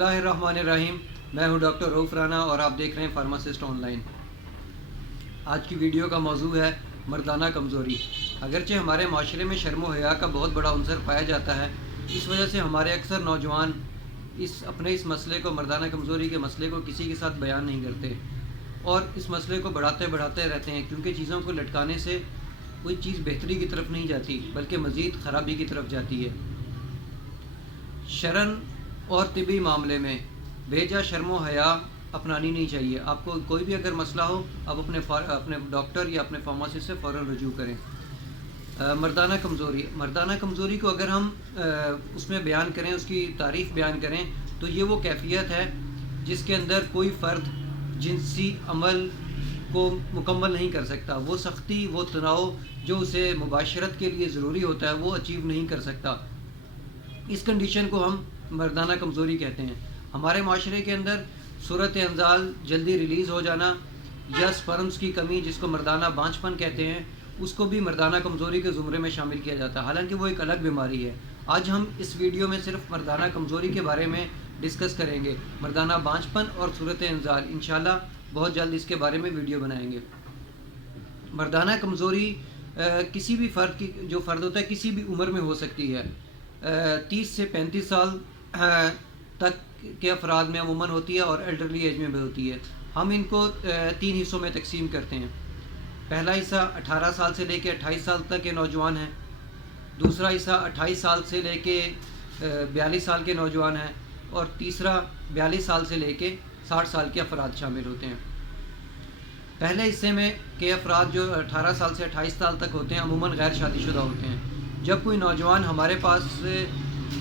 اللہ الرحمن الرحیم۔ میں ہوں ڈاکٹر رؤف رانا اور آپ دیکھ رہے ہیں فارماسسٹ آن لائن۔ آج کی ویڈیو کا موضوع ہے مردانہ کمزوری۔ اگرچہ ہمارے معاشرے میں شرم و حیا کا بہت بڑا عنصر پایا جاتا ہے، اس وجہ سے ہمارے اکثر نوجوان اس مسئلے کو، مردانہ کمزوری کے مسئلے کو کسی کے ساتھ بیان نہیں کرتے اور اس مسئلے کو بڑھاتے رہتے ہیں، کیونکہ چیزوں کو لٹکانے سے کوئی چیز بہتری کی طرف نہیں جاتی بلکہ مزید خرابی کی طرف جاتی ہے۔ شرعن اور طبی معاملے میں بھیجا شرم و حیا اپنانی نہیں چاہیے۔ آپ کو کوئی بھی اگر مسئلہ ہو، آپ اپنے ڈاکٹر یا اپنے فارماسسٹ سے فوراً رجوع کریں۔ مردانہ کمزوری کو اگر ہم اس میں بیان کریں، اس کی تعریف بیان کریں، تو یہ وہ کیفیت ہے جس کے اندر کوئی فرد جنسی عمل کو مکمل نہیں کر سکتا۔ وہ سختی، وہ تناؤ جو اسے مباشرت کے لیے ضروری ہوتا ہے، وہ اچیو نہیں کر سکتا۔ اس کنڈیشن کو ہم مردانہ کمزوری کہتے ہیں۔ ہمارے معاشرے کے اندر صورت انزال جلدی ریلیز ہو جانا یا سپرمز کی کمی، جس کو مردانہ بانجھ پن کہتے ہیں، اس کو بھی مردانہ کمزوری کے زمرے میں شامل کیا جاتا ہے، حالانکہ وہ ایک الگ بیماری ہے۔ آج ہم اس ویڈیو میں صرف مردانہ کمزوری کے بارے میں ڈسکس کریں گے، مردانہ بانجھ پن اور صورت انزال۔ انشاءاللہ بہت جلد اس کے بارے میں ویڈیو بنائیں گے۔ مردانہ کمزوری کسی بھی فرد کی، جو فرد ہوتا ہے کسی بھی عمر میں ہو سکتی ہے۔ 30 سے 35 سال تک کے افراد میں عموماً ہوتی ہے اور ایلڈرلی ایج میں بھی ہوتی ہے۔ ہم ان کو 3 حصوں میں تقسیم کرتے ہیں۔ پہلا حصہ 18 سال سے لے کے 28 سال تک کے نوجوان ہیں، دوسرا حصہ 28 سال سے لے کے 42 سال کے نوجوان ہیں، اور تیسرا 42 سال سے لے کے 60 سال کے افراد شامل ہوتے ہیں۔ پہلے حصے میں کے افراد جو 18 سال سے 28 سال تک ہوتے ہیں، عموماً غیر شادی شدہ ہوتے ہیں۔ جب کوئی نوجوان ہمارے پاس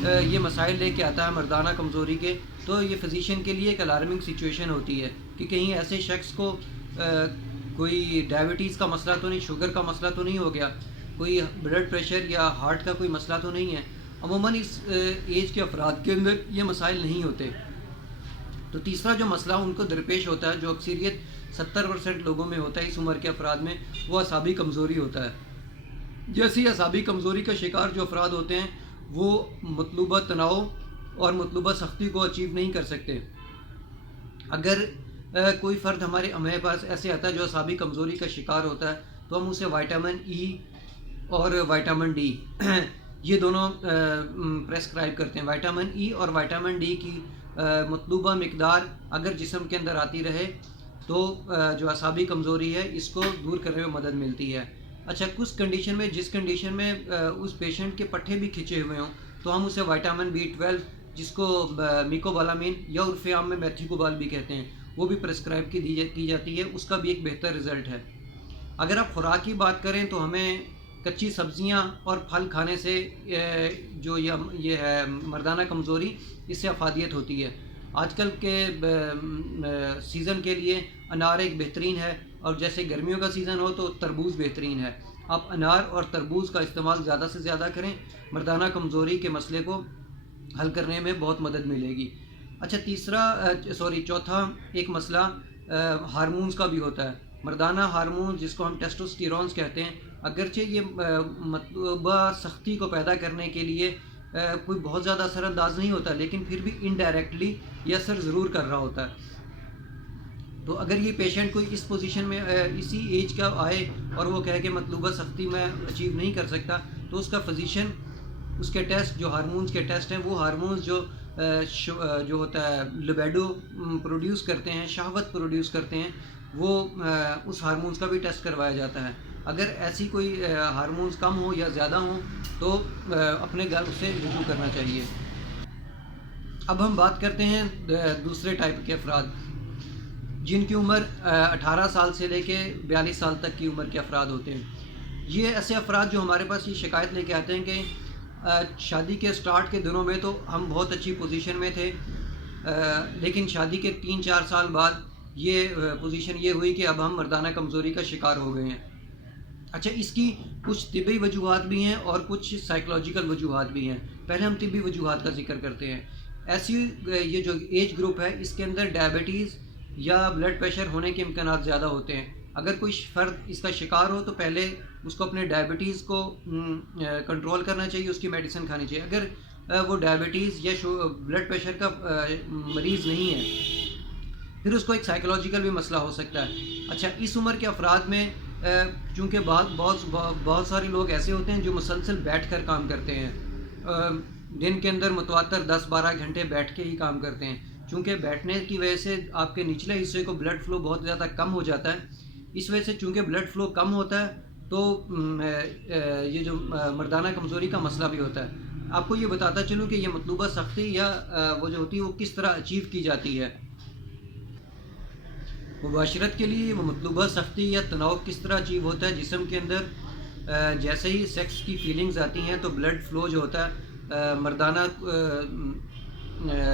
یہ مسائل لے کے آتا ہے مردانہ کمزوری کے، تو یہ فزیشین کے لیے ایک الارمنگ سچویشن ہوتی ہے کہ کہیں ایسے شخص کو کوئی ڈائبٹیز کا مسئلہ تو نہیں، شوگر کا مسئلہ تو نہیں ہو گیا، کوئی بلڈ پریشر یا ہارٹ کا کوئی مسئلہ تو نہیں ہے۔ عموماً اس ایج کے افراد کے اندر یہ مسائل نہیں ہوتے۔ تو تیسرا جو مسئلہ ان کو درپیش ہوتا ہے، جو اکثریت 70% لوگوں میں ہوتا ہے اس عمر کے افراد میں، وہ اعصابی کمزوری ہوتا ہے۔ جیسی اعصابی کمزوری کا شکار جو افراد ہوتے ہیں، وہ مطلوبہ تناؤ اور مطلوبہ سختی کو اچیو نہیں کر سکتے۔ اگر کوئی فرد ہمارے پاس ایسے آتا ہے جو اعصابی کمزوری کا شکار ہوتا ہے، تو ہم اسے وائٹامن ای اور وائٹامن ڈی یہ دونوں پریسکرائب کرتے ہیں۔ وائٹامن ای اور وائٹامن ڈی کی مطلوبہ مقدار اگر جسم کے اندر آتی رہے تو جو اعصابی کمزوری ہے اس کو دور کرنے میں مدد ملتی ہے۔ اچھا، کچھ کنڈیشن میں، جس کنڈیشن میں اس پیشنٹ کے پٹھے بھی کھنچے ہوئے ہوں، تو ہم اسے وائٹامن B12، جس کو میکوبالامین یا عرف عام میں میتھیکوبال بھی کہتے ہیں، وہ بھی پرسکرائب کی جاتی ہے۔ اس کا بھی ایک بہتر رزلٹ ہے۔ اگر آپ خوراک کی بات کریں تو ہمیں کچی سبزیاں اور پھل کھانے سے جو یہ ہے مردانہ کمزوری، اس سے افادیت ہوتی ہے۔ آج کل کے سیزن کے لیے انار ایک بہترین ہے، اور جیسے گرمیوں کا سیزن ہو تو تربوز بہترین ہے۔ آپ انار اور تربوز کا استعمال زیادہ سے زیادہ کریں، مردانہ کمزوری کے مسئلے کو حل کرنے میں بہت مدد ملے گی۔ اچھا، چوتھا ایک مسئلہ ہارمونز کا بھی ہوتا ہے۔ مردانہ ہارمونز، جس کو ہم ٹیسٹوسٹیرونز کہتے ہیں، اگرچہ یہ مطلوبہ سختی کو پیدا کرنے کے لیے کوئی بہت زیادہ اثر انداز نہیں ہوتا، لیکن پھر بھی انڈائریکٹلی یہ اثر ضرور کر رہا ہوتا ہے۔ تو اگر یہ پیشنٹ کوئی اس پوزیشن میں، اسی ایج کا آئے اور وہ کہے کہ مطلوبہ سختی میں اچیو نہیں کر سکتا، تو اس کا فزیشین اس کے ٹیسٹ، جو ہارمونز کے ٹیسٹ ہیں، وہ ہارمونز جو ہوتا ہے لبیڈو پروڈیوس کرتے ہیں، شہوت پروڈیوس کرتے ہیں، وہ اس ہارمونز کا بھی ٹیسٹ کروایا جاتا ہے۔ اگر ایسی کوئی ہارمونز کم ہوں یا زیادہ ہوں تو اپنے گھر سے رجوع کرنا چاہیے۔ اب ہم بات کرتے ہیں دوسرے ٹائپ کے افراد، جن کی عمر 18 سال سے لے کے 42 سال تک کی عمر کے افراد ہوتے ہیں۔ یہ ایسے افراد جو ہمارے پاس یہ شکایت لے کے آتے ہیں کہ شادی کے سٹارٹ کے دنوں میں تو ہم بہت اچھی پوزیشن میں تھے، لیکن شادی کے 3-4 سال بعد یہ پوزیشن یہ ہوئی کہ اب ہم مردانہ کمزوری کا شکار ہو گئے ہیں۔ اچھا، اس کی کچھ طبی وجوہات بھی ہیں اور کچھ سائیکلوجیکل وجوہات بھی ہیں۔ پہلے ہم طبی وجوہات کا ذکر کرتے ہیں۔ ایسی یہ جو ایج گروپ ہے، اس کے اندر ڈائبٹیز یا بلڈ پریشر ہونے کے امکانات زیادہ ہوتے ہیں۔ اگر کوئی فرد اس کا شکار ہو تو پہلے اس کو اپنے ڈائبٹیز کو کنٹرول کرنا چاہیے، اس کی میڈیسن کھانی چاہیے۔ اگر وہ ڈائبٹیز یا بلڈ پریشر کا مریض نہیں ہے، پھر اس کو ایک سائیکولوجیکل بھی مسئلہ ہو سکتا ہے۔ اچھا، اس عمر کے افراد میں چونکہ بہت سارے لوگ ایسے ہوتے ہیں جو مسلسل بیٹھ کر کام کرتے ہیں، دن کے اندر متواتر 10-12 گھنٹے بیٹھ کے ہی کام کرتے ہیں۔ چونکہ بیٹھنے کی وجہ سے آپ کے نچلے حصے کو بلڈ فلو بہت زیادہ کم ہو جاتا ہے، اس وجہ سے چونکہ بلڈ فلو کم ہوتا ہے تو یہ جو مردانہ کمزوری کا مسئلہ بھی ہوتا ہے۔ آپ کو یہ بتاتا چلوں کہ یہ مطلوبہ سختی یا وہ جو ہوتی ہے وہ کس طرح اچیو کی جاتی ہے۔ مباشرت کے لیے وہ مطلوبہ سختی یا تناؤ کس طرح اچیو ہوتا ہے؟ جسم کے اندر جیسے ہی سیکس کی فیلنگز آتی ہیں تو بلڈ فلو جو ہوتا ہے مردانہ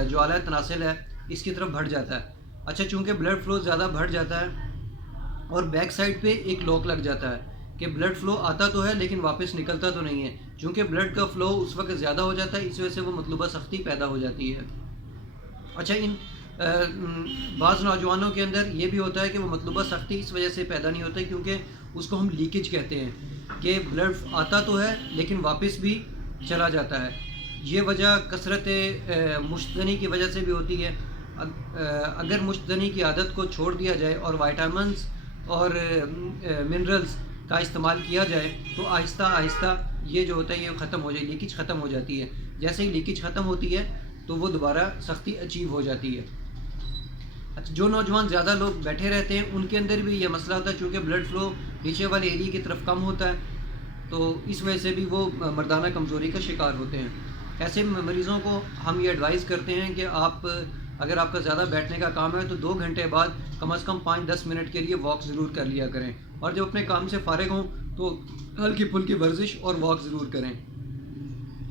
جو اعلیٰ تناسل ہے اس کی طرف بڑھ جاتا ہے۔ اچھا، چونکہ بلڈ فلو زیادہ بڑھ جاتا ہے اور بیک سائڈ پہ ایک لاک لگ جاتا ہے کہ بلڈ فلو آتا تو ہے لیکن واپس نکلتا تو نہیں ہے، چونکہ بلڈ کا فلو اس وقت زیادہ ہو جاتا ہے، اس وجہ سے وہ مطلوبہ سختی پیدا ہو جاتی ہے۔ اچھا، بعض نوجوانوں کے اندر یہ بھی ہوتا ہے کہ وہ مطلوبہ سختی اس وجہ سے پیدا نہیں ہوتا کیونکہ اس کو ہم لیکیج کہتے ہیں کہ بلڈ آتا تو ہے لیکن واپس بھی چلا جاتا ہے۔ یہ وجہ کثرت مشتدنی کی وجہ سے بھی ہوتی ہے۔ اگر مشتدنی کی عادت کو چھوڑ دیا جائے اور وائٹامنس اور منرلز کا استعمال کیا جائے تو آہستہ آہستہ یہ جو ہوتا ہے یہ ختم ہو جائے، لیکیج ختم ہو جاتی ہے۔ جیسے ہی لیکیج ختم ہوتی ہے تو وہ دوبارہ سختی اچیو ہو جاتی ہے۔ اچھا، جو نوجوان زیادہ لوگ بیٹھے رہتے ہیں ان کے اندر بھی یہ مسئلہ ہوتا ہے، چونکہ بلڈ فلو نیچے والے ایریے کی طرف کم ہوتا ہے تو اس وجہ سے بھی وہ مردانہ کمزوری کا شکار ہوتے ہیں۔ ایسے مریضوں کو ہم یہ ایڈوائز کرتے ہیں کہ اگر آپ کا زیادہ بیٹھنے کا کام ہے تو 2 گھنٹے بعد کم از کم 5-10 منٹ کے لیے واک ضرور کر لیا کریں، اور جب اپنے کام سے فارغ ہوں تو ہلکی پھلکی ورزش اور واک ضرور کریں۔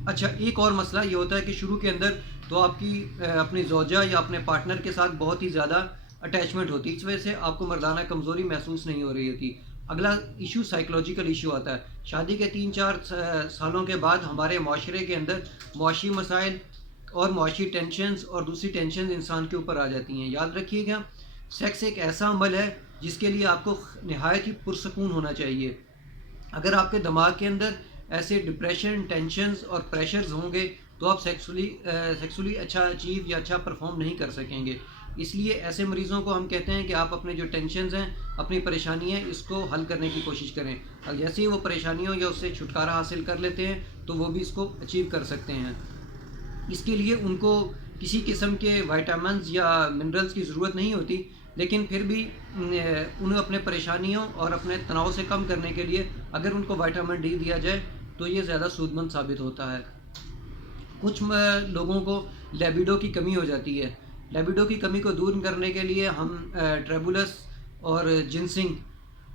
اچھا، ایک اور مسئلہ یہ ہوتا ہے کہ شروع کے اندر تو آپ کی اپنی زوجہ یا اپنے پارٹنر کے ساتھ بہت ہی زیادہ اٹیچمنٹ ہوتی ہے، اس وجہ سے آپ کو مردانہ کمزوری محسوس نہیں ہو رہی ہوتی۔ اگلا ایشو سائیکولوجیکل ایشو آتا ہے۔ شادی کے 3-4 سالوں کے بعد ہمارے معاشرے کے اندر معاشی مسائل اور معاشی ٹینشنز اور دوسری ٹینشنز انسان کے اوپر آ جاتی ہیں۔ یاد رکھیے گا، سیکس ایک ایسا عمل ہے جس کے لیے آپ کو نہایت ہی پرسکون ہونا چاہیے۔ اگر آپ کے دماغ کے اندر ایسے ڈپریشن، ٹینشنز اور پریشرز ہوں گے تو آپ سیکسولی اچھا اچیو یا اچھا پرفارم نہیں کر سکیں گے۔ اس لیے ایسے مریضوں کو ہم کہتے ہیں کہ آپ اپنے جو ٹینشنز ہیں، اپنی پریشانیاں ہیں، اس کو حل کرنے کی کوشش کریں، اور جیسے ہی وہ پریشانیوں یا اس سے چھٹکارا حاصل کر لیتے ہیں تو وہ بھی اس کو اچیو کر سکتے ہیں۔ اس کے لیے ان کو کسی قسم کے وائٹامنز یا منرلز کی ضرورت نہیں ہوتی، لیکن پھر بھی انہیں اپنے پریشانیوں اور اپنے تناؤ سے کم کرنے کے لیے اگر ان کو وائٹامن ڈی دیا جائے تو یہ زیادہ سود مند ثابت ہوتا ہے۔ کچھ لوگوں کو لیبیڈو کی کمی ہو جاتی ہے۔ لیبیڈو کی کمی کو دور کرنے کے لیے ہم ٹریبولس اور جنسنگ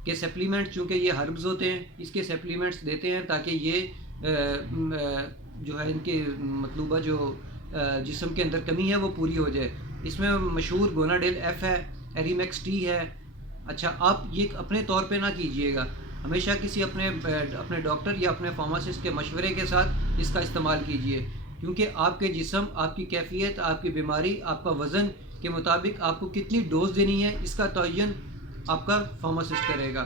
کے سپلیمنٹ، چونکہ یہ ہربز ہوتے ہیں، اس کے سپلیمنٹس دیتے ہیں تاکہ یہ جو ہے ان کے مطلوبہ جو جسم کے اندر کمی ہے وہ پوری ہو جائے۔ اس میں مشہور گوناڈیل ایف ہے، ایریمیکس ٹی ہے۔ اچھا، آپ یہ اپنے طور پہ نہ کیجئے گا، ہمیشہ کسی اپنے ڈاکٹر یا اپنے فارماسسٹ کے مشورے کے ساتھ اس کا استعمال کیجئے، کیونکہ آپ کے جسم، آپ کی کیفیت، آپ کی بیماری، آپ کا وزن کے مطابق آپ کو کتنی ڈوز دینی ہے اس کا تعین آپ کا فارماسسٹ کرے گا۔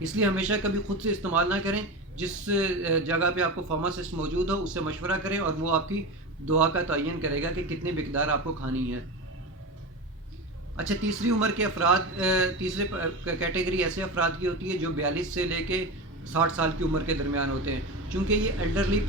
اس لیے ہمیشہ کبھی خود سے استعمال نہ کریں، جس جگہ پہ آپ کو فارماسسٹ موجود ہو اس سے مشورہ کریں اور وہ آپ کی دعا کا تعین کرے گا کہ کتنی مقدار آپ کو کھانی ہے۔ اچھا، تیسری عمر کے افراد، تیسرے کیٹیگری ایسے افراد کی ہوتی ہے جو 42 سے لے کے 60 سال کی عمر کے درمیان ہوتے ہیں، چونکہ یہ ایلڈرلی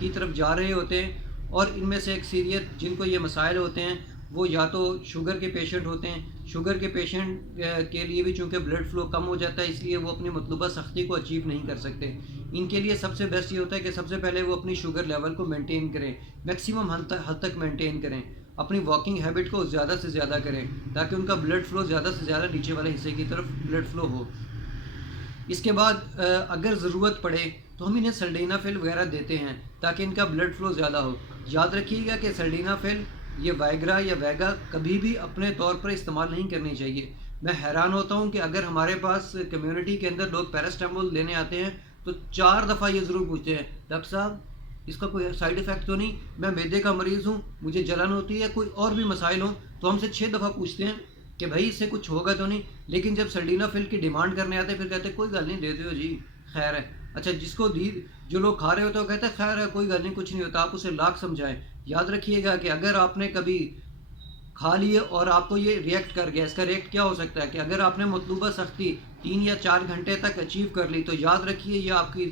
کی طرف جا رہے ہوتے ہیں، اور ان میں سے اکثریت جن کو یہ مسائل ہوتے ہیں وہ یا تو شوگر کے پیشنٹ ہوتے ہیں۔ شوگر کے پیشنٹ کے لیے بھی چونکہ بلڈ فلو کم ہو جاتا ہے اس لیے وہ اپنی مطلوبہ سختی کو اچیو نہیں کر سکتے۔ ان کے لیے سب سے بیسٹ یہ ہوتا ہے کہ سب سے پہلے وہ اپنی شوگر لیول کو مینٹین کریں، میکسیمم حد تک مینٹین کریں، اپنی واکنگ ہیبٹ کو زیادہ سے زیادہ کریں تاکہ ان کا بلڈ فلو زیادہ سے زیادہ نیچے والے حصے کی طرف بلڈ فلو ہو۔ اس کے بعد اگر ضرورت پڑے تو ہم انہیں سلڈینافل وغیرہ دیتے ہیں تاکہ ان کا بلڈ فلو زیادہ ہو۔ یاد رکھیے گا کہ سلڈینافل، یہ وائگرا یا ویگا کبھی بھی اپنے طور پر استعمال نہیں کرنی چاہیے۔ میں حیران ہوتا ہوں کہ اگر ہمارے پاس کمیونٹی کے اندر لوگ پیراسٹامول لینے آتے ہیں تو 4 دفعہ یہ ضرور پوچھتے ہیں، ڈاکٹر صاحب اس کا کوئی سائیڈ افیکٹ تو نہیں، میں معدے کا مریض ہوں، مجھے جلن ہوتی ہے، کوئی اور بھی مسائل ہوں تو ہم سے 6 دفعہ پوچھتے ہیں کہ بھائی اس سے کچھ ہوگا تو نہیں، لیکن جب سلڈینافل کی ڈیمانڈ کرنے آتے ہیں پھر کہتے ہیں کوئی گل نہیں، دے دیو جی، خیر ہے۔ اچھا جس کو جو لوگ کھا رہے ہوتے ہیں وہ کہتے ہیں خیر ہے کوئی گل نہیں کچھ نہیں ہوتا، آپ اسے لاکھ سمجھائیں. یاد رکھیے گا کہ اگر آپ نے کبھی کھا لیے اور آپ کو یہ ریئیکٹ کر گیا، اس کا ریئیکٹ کیا ہو سکتا ہے کہ اگر آپ نے مطلوبہ سختی 3 یا 4 گھنٹے تک اچیو کر لی تو یاد رکھیے یہ آپ کی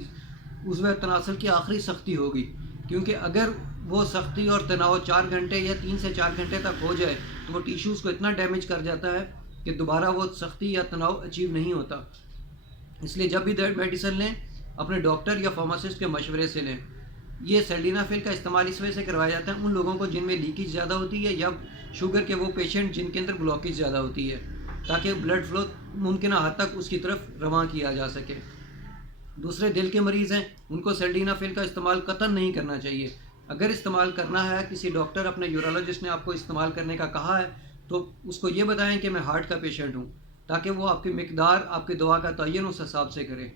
عضو تناسل کی آخری سختی ہوگی. کیونکہ اگر وہ سختی اور تناؤ 4 گھنٹے یا 3 سے 4 گھنٹے تک ہو جائے تو وہ ٹیشوز کو اتنا ڈیمیج کر جاتا ہے کہ دوبارہ وہ سختی یا تناؤ اچیو نہیں ہوتا. اس لیے جب بھی درد میڈیسن لیں اپنے ڈاکٹر یا فارماسسٹ کے مشورے سے لیں. یہ سیلڈینافیل کا استعمال اس وجہ سے کروایا جاتا ہے ان لوگوں کو جن میں لیکیج زیادہ ہوتی ہے یا شوگر کے وہ پیشنٹ جن کے اندر بلاکیج زیادہ ہوتی ہے، تاکہ بلڈ فلو ممکنہ حد تک اس کی طرف رواں کیا جا سکے. دوسرے دل کے مریض ہیں، ان کو سیلڈینافیل کا استعمال قطعاً نہیں کرنا چاہیے. اگر استعمال کرنا ہے، کسی ڈاکٹر اپنے یورولوجسٹ نے آپ کو استعمال کرنے کا کہا ہے تو اس کو یہ بتائیں کہ میں ہارٹ کا پیشنٹ ہوں، تاکہ وہ آپ کی مقدار، آپ کی دوا کا تعین اس حساب سے کرے.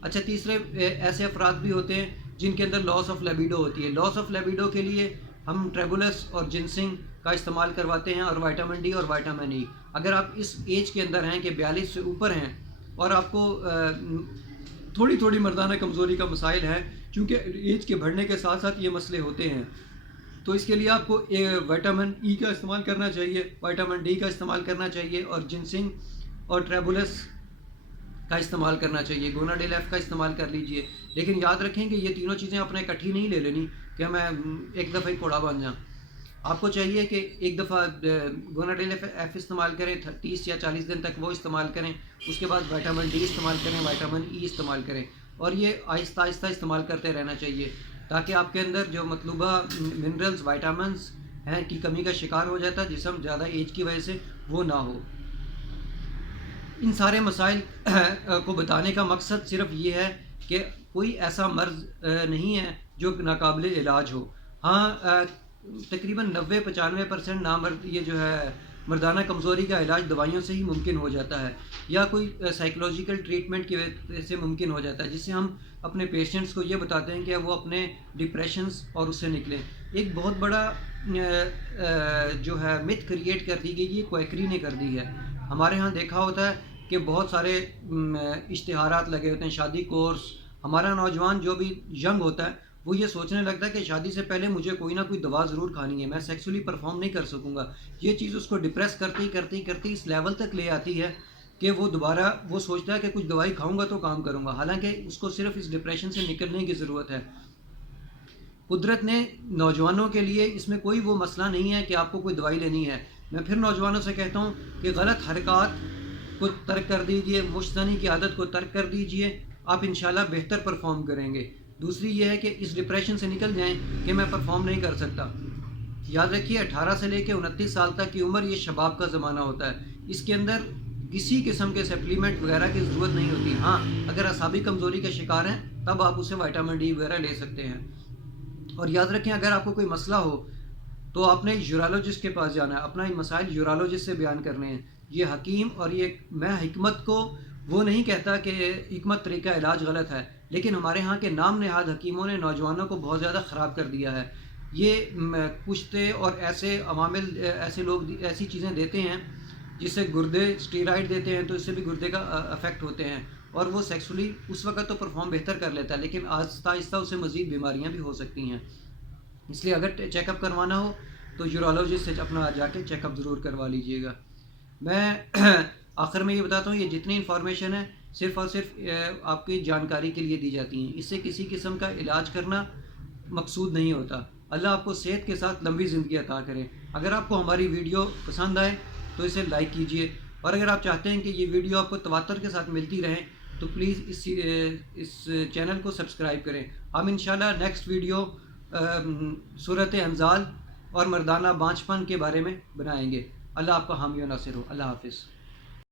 اچھا تیسرے ایسے افراد بھی ہوتے ہیں جن کے اندر لاس آف لیبیڈو ہوتی ہے. لاس آف لیبیڈو کے لیے ہم ٹریبولس اور جنسنگ کا استعمال کرواتے ہیں اور وائٹامن ڈی اور وائٹامن ای. اگر آپ اس ایج کے اندر ہیں کہ 42 سے اوپر ہیں اور آپ کو تھوڑی تھوڑی مردانہ کمزوری کا مسائل ہے، چونکہ ایج کے بڑھنے کے ساتھ ساتھ یہ مسئلے ہوتے ہیں، تو اس کے لیے آپ کو وائٹامن ای کا استعمال کرنا چاہیے، وائٹامن ڈی کا استعمال کرنا چاہیے اور جنسنگ اور ٹریبولس کا استعمال کرنا چاہیے. گوناڈیل ایف کا استعمال کر لیجئے. لیکن یاد رکھیں کہ یہ تینوں چیزیں اپنے اکٹھی نہیں لے لینی کہ میں ایک دفعہ ہی کوڑا بن جاؤں. آپ کو چاہیے کہ ایک دفعہ گوناڈیل ایف استعمال کریں، 30 یا 40 دن تک وہ استعمال کریں، اس کے بعد وائٹامن ڈی استعمال کریں، وائٹامن ای استعمال کریں، اور یہ آہستہ آہستہ استعمال کرتے رہنا چاہیے تاکہ آپ کے اندر جو مطلوبہ منرلز وائٹامنس ہیں کی کمی کا شکار ہو جاتا ہے جسم زیادہ ایج کی وجہ سے وہ نہ ہو. ان سارے مسائل کو بتانے کا مقصد صرف یہ ہے کہ کوئی ایسا مرض نہیں ہے جو ناقابل علاج ہو. ہاں تقریباً 90-95% نامرد یہ جو ہے مردانہ کمزوری کا علاج دوائیوں سے ہی ممکن ہو جاتا ہے یا کوئی سائیکولوجیکل ٹریٹمنٹ کی وجہ سے ممکن ہو جاتا ہے، جس سے ہم اپنے پیشنٹس کو یہ بتاتے ہیں کہ وہ اپنے ڈپریشنز اور اس سے نکلیں. ایک بہت بڑا جو ہے متھ کریٹ کر دی گئی، یہ کویکری نے کر دی ہے. ہمارے ہاں دیکھا ہوتا ہے کہ بہت سارے اشتہارات لگے ہوتے ہیں، شادی کورس. ہمارا نوجوان جو بھی ینگ ہوتا ہے وہ یہ سوچنے لگتا ہے کہ شادی سے پہلے مجھے کوئی نہ کوئی دوا ضرور کھانی ہے، میں سیکسولی پرفارم نہیں کر سکوں گا. یہ چیز اس کو ڈپریس کرتی اس لیول تک لے آتی ہے کہ وہ دوبارہ وہ سوچتا ہے کہ کچھ دوائی کھاؤں گا تو کام کروں گا، حالانکہ اس کو صرف اس ڈپریشن سے نکلنے کی ضرورت ہے. قدرت نے نوجوانوں کے لیے اس میں کوئی وہ مسئلہ نہیں ہے کہ آپ کو کوئی دوائی لینی ہے. میں پھر نوجوانوں سے کہتا ہوں کہ غلط حرکات کو ترک کر دیجئے، مشتنی کی عادت کو ترک کر دیجئے، آپ انشاءاللہ بہتر پرفارم کریں گے. دوسری یہ ہے کہ اس ڈپریشن سے نکل جائیں کہ میں پرفارم نہیں کر سکتا. یاد رکھیے 18 سے لے کے 29 سال تک کی عمر یہ شباب کا زمانہ ہوتا ہے، اس کے اندر کسی قسم کے سپلیمنٹ وغیرہ کی ضرورت نہیں ہوتی. ہاں اگر اعصابی کمزوری کے شکار ہیں تب آپ اسے وائٹامن ڈی وغیرہ لے سکتے ہیں. اور یاد رکھیں اگر آپ کو کوئی مسئلہ ہو تو آپ نے یورولوجسٹ کے پاس جانا ہے، اپنا مسائل یورولوجسٹ سے بیان کرنے ہیں. یہ حکیم اور یہ میں حکمت کو وہ نہیں کہتا کہ حکمت طریقہ علاج غلط ہے، لیکن ہمارے ہاں کے نام نہاد حکیموں نے نوجوانوں کو بہت زیادہ خراب کر دیا ہے. یہ پشتے اور ایسے عوامل ایسے لوگ ایسی چیزیں دیتے ہیں جس سے گردے اسٹیرائڈ دیتے ہیں تو اس سے بھی گردے کا افیکٹ ہوتے ہیں، اور وہ سیکسولی اس وقت تو پرفارم بہتر کر لیتا ہے لیکن آہستہ آہستہ اسے مزید بیماریاں بھی ہو سکتی ہیں. اس لیے اگر چیک اپ کروانا ہو تو یورولوجسٹ سے اپنا جا کے چیک اپ ضرور کروا لیجئے گا. میں آخر میں یہ بتاتا ہوں یہ جتنی انفارمیشن ہے صرف اور صرف آپ کی جانکاری کے لیے دی جاتی ہیں، اس سے کسی قسم کا علاج کرنا مقصود نہیں ہوتا. اللہ آپ کو صحت کے ساتھ لمبی زندگی عطا کرے. اگر آپ کو ہماری ویڈیو پسند آئے تو اسے لائک کیجئے، اور اگر آپ چاہتے ہیں کہ یہ ویڈیو آپ کو تواتر کے ساتھ ملتی رہیں تو پلیز اس چینل کو سبسکرائب کریں. ہم انشاءاللہ نیکسٹ ویڈیو سورۃ انزال اور مردانہ بانجھ پن کے بارے میں بنائیں گے. اللہ آپ کا حامی و ناصر ہو. اللہ حافظ.